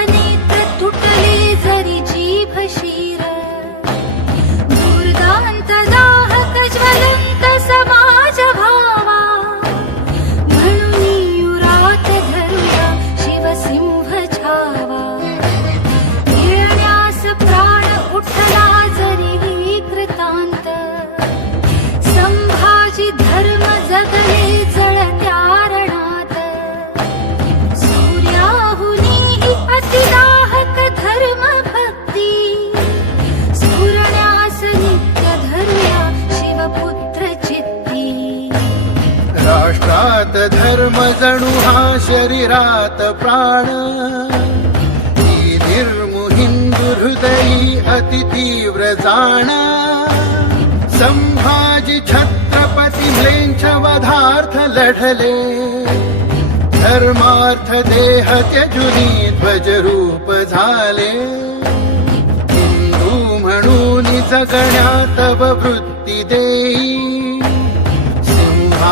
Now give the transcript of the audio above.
need. राष्ट्रात धर्म जणू हा शरीरात प्राण ती निर्मु हिंदू हृदयी अति तीव्र जाण संभाजी छत्रपती वधार्थ लढले धर्मार्थ देह त्यजुनी रूप झाले हिंदू म्हणून जगण्यात वृत्ती देई